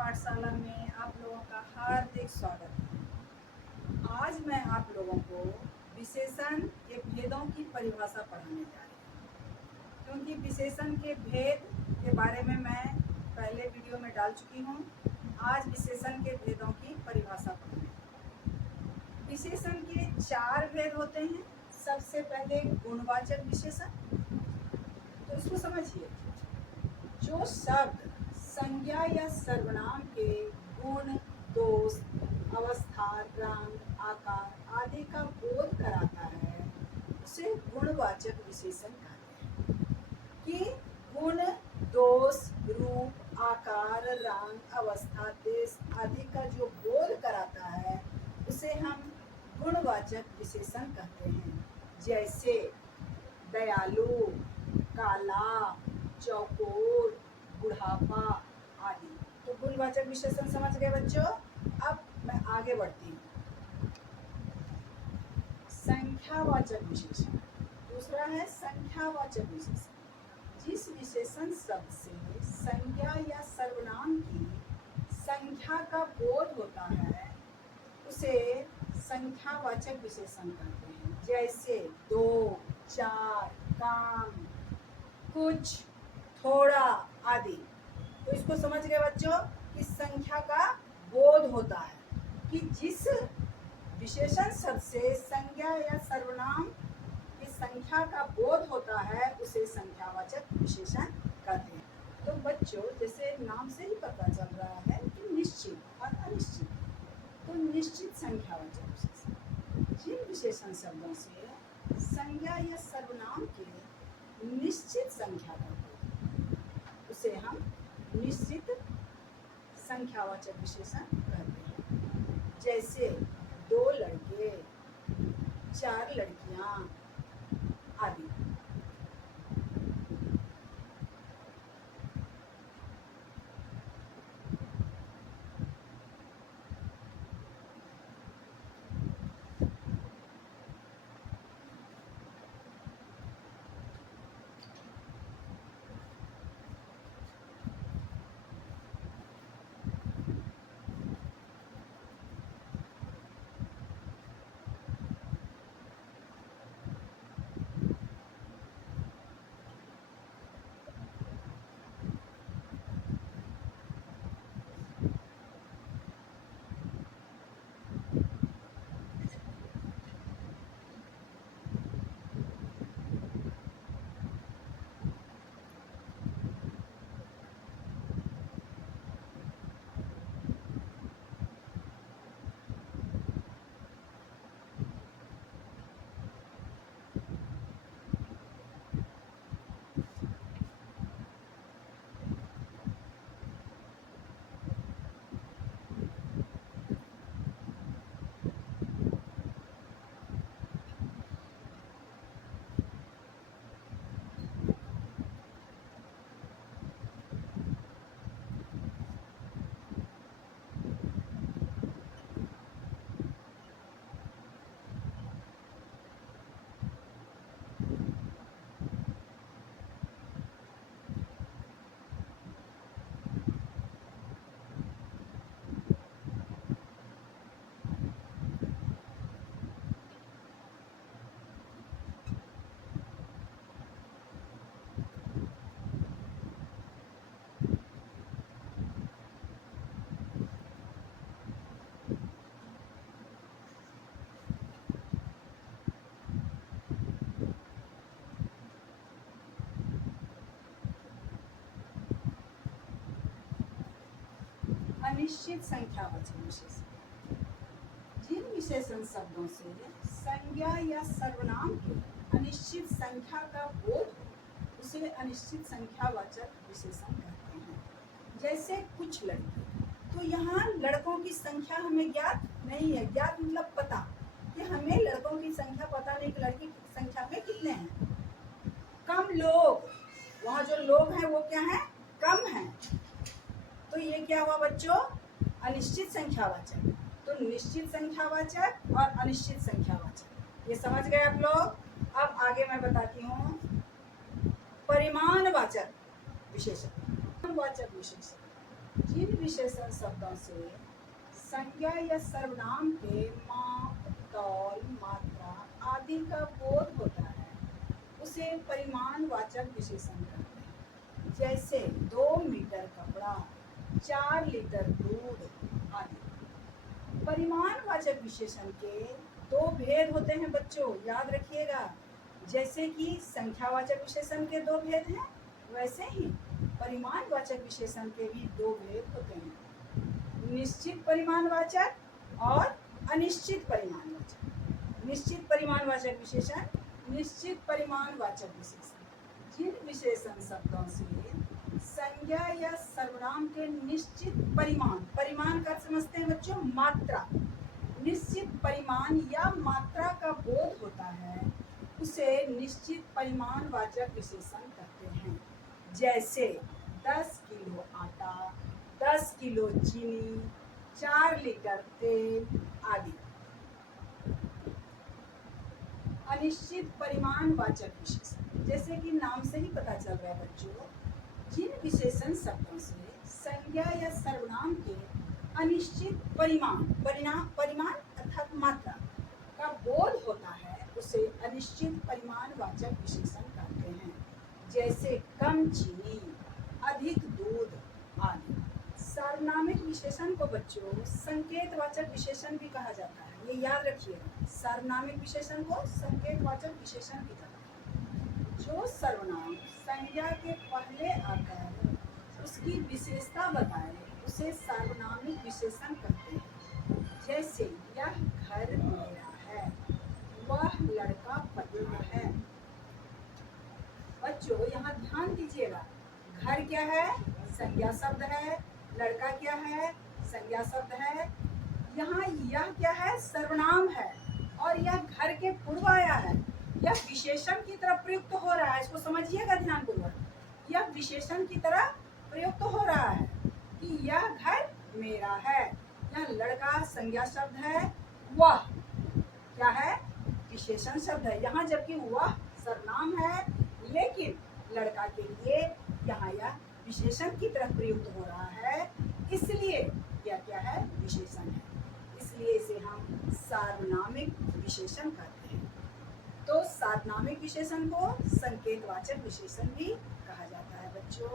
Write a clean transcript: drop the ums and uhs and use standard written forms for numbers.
पाठशाला में आप लोगों का हार्दिक स्वागत है। आज मैं आप लोगों को विशेषण के भेदों की परिभाषा पढ़ाने जा रही हूँ, क्योंकि विशेषण के भेद के बारे में मैं पहले वीडियो में डाल चुकी हूँ। आज विशेषण के भेदों की परिभाषा पढ़ेंगे। विशेषण के 4 भेद होते हैं। सबसे पहले गुणवाचक विशेषण, तो इसको समझिए। जो शब्द संज्ञा या सर्वनाम के गुण, दोष, अवस्था, रंग, आकार आदि का बोध कराता है उसे गुणवाचक विशेषण कहते हैं। कि गुण, दोष, रूप, आकार, रंग, अवस्था, देश आदि का जो बोध कराता है उसे हम गुणवाचक विशेषण कहते हैं। जैसे दयालु, काला, चौकोर, बुढ़ापा आदि। तो गुणवाचक विशेषण समझ गए बच्चों। अब मैं आगे बढ़ती हूँ। संख्यावाचक विशेषण, दूसरा है संख्यावाचक विशेषण। जिस विशेषण शब्द से संज्ञा या सर्वनाम की संख्या का बोध होता है उसे संख्यावाचक विशेषण कहते हैं। जैसे 2, 4, काम, कुछ, थोड़ा आदि। तो इसको समझ गए बच्चों कि संख्या का बोध होता है कि जिस विशेषण शब्द से संज्ञा या सर्वनाम की संख्या का बोध होता है उसे संख्यावाचक विशेषण कहते हैं। तो बच्चों, जैसे नाम से ही पता चल रहा है कि निश्चित और अनिश्चित, तो निश्चित संख्यावाचक विशेषण जिन विशेषण शब्दों से संज्ञा या सर्वनाम के निश्चित संख्या का बोध उसे हम निश्चित संख्यावाचक विशेषण कहते हैं। जैसे 2 लड़के, 4 लड़कियां आदि। अनिश्चित संख्यावाचक विशेषण जिन विशेषण शब्दों से संज्ञा या सर्वनाम की अनिश्चित संख्या का बोध हो उसे अनिश्चित संख्यावाचक विशेषण कहते हैं। जैसे कुछ लड़के, तो यहाँ लड़कों की संख्या हमें ज्ञात नहीं है। ज्ञात मतलब पता, कि हमें लड़कों की संख्या पता नहीं कि लड़की की संख्या में कितने हैं। कम लोग, वहाँ जो लोग हैं वो क्या है, कम हैं। तो ये क्या हुआ बच्चों, अनिश्चित संख्यावाचक। तो निश्चित संख्यावाचक और अनिश्चित संख्यावाचक, ये समझ गए आप लोग। अब आगे मैं बताती हूँ परिमाणवाचक विशेषण। वाचक विशेषण जिन विशेषण शब्दों से संज्ञा या सर्वनाम के माप, तौल, मात्रा आदि का बोध होता है उसे परिमाणवाचक विशेषण कहते हैं। जैसे 2 मीटर कपड़ा, 4 लीटर दूध आदि। परिमाणवाचक विशेषण के दो भेद होते हैं बच्चों, याद रखिएगा। जैसे कि संख्यावाचक विशेषण के दो भेद हैं, वैसे ही परिमाणवाचक विशेषण के भी दो भेद होते हैं, निश्चित परिमाणवाचक और अनिश्चित परिमाणवाचक। निश्चित परिमाणवाचक विशेषण, निश्चित परिमाणवाचक विशेषण। जिन विशेषण शब्दों से संज्ञा या सर्वनाम के निश्चित परिमाण, परिमाण का समझते हैं बच्चों मात्रा, निश्चित परिमाण या मात्रा का बोध होता है उसे निश्चित परिमाणवाचक विशेषण कहते हैं। जैसे 10 किलो आटा, 10 किलो चीनी, 4 लीटर तेल आदि। अनिश्चित परिमाणवाचक विशेषण, जैसे कि नाम से ही पता चल रहा है बच्चों, जिन विशेषण शब्दों से संज्ञा या सर्वनाम के अनिश्चित परिमाण अर्थात मात्रा का बोध होता है उसे अनिश्चित परिमाणवाचक विशेषण कहते हैं। जैसे कम चीनी, अधिक दूध आदि। सार्वनामिक विशेषण को बच्चों संकेतवाचक विशेषण भी कहा जाता है, ये याद रखिएगा। सार्वनामिक विशेषण को संकेतवाचक विशेषण भी कहते हैं। जो सर्वनाम संज्ञा के पहले आकर उसकी विशेषता बताए उसे सार्वनामिक विशेषण कहते हैं। जैसे यह घर मेरा है, वह लड़का पतला है। बच्चों यहाँ ध्यान दीजिएगा, घर क्या है? संज्ञा शब्द है। लड़का क्या है? संज्ञा शब्द है। यहाँ यह क्या है? सर्वनाम है। और यह घर के पूर्व आया है, यह विशेषण की तरह प्रयुक्त हो रहा है। इसको समझिएगा ध्यानपूर्वक, यह विशेषण की तरह प्रयुक्त हो रहा है कि यह घर मेरा है। यह लड़का संज्ञा शब्द है, वह क्या है? विशेषण शब्द है। यहाँ जबकि वह सर्वनाम है, लेकिन लड़का के लिए यहाँ यह विशेषण की तरह प्रयुक्त हो रहा है, इसलिए यह क्या है? विशेषण है। इसलिए इसे हम सार्वनामिक विशेषण कहते हैं। तो सार्वनामिक विशेषण को संकेतवाचक विशेषण भी कहा जाता है बच्चों।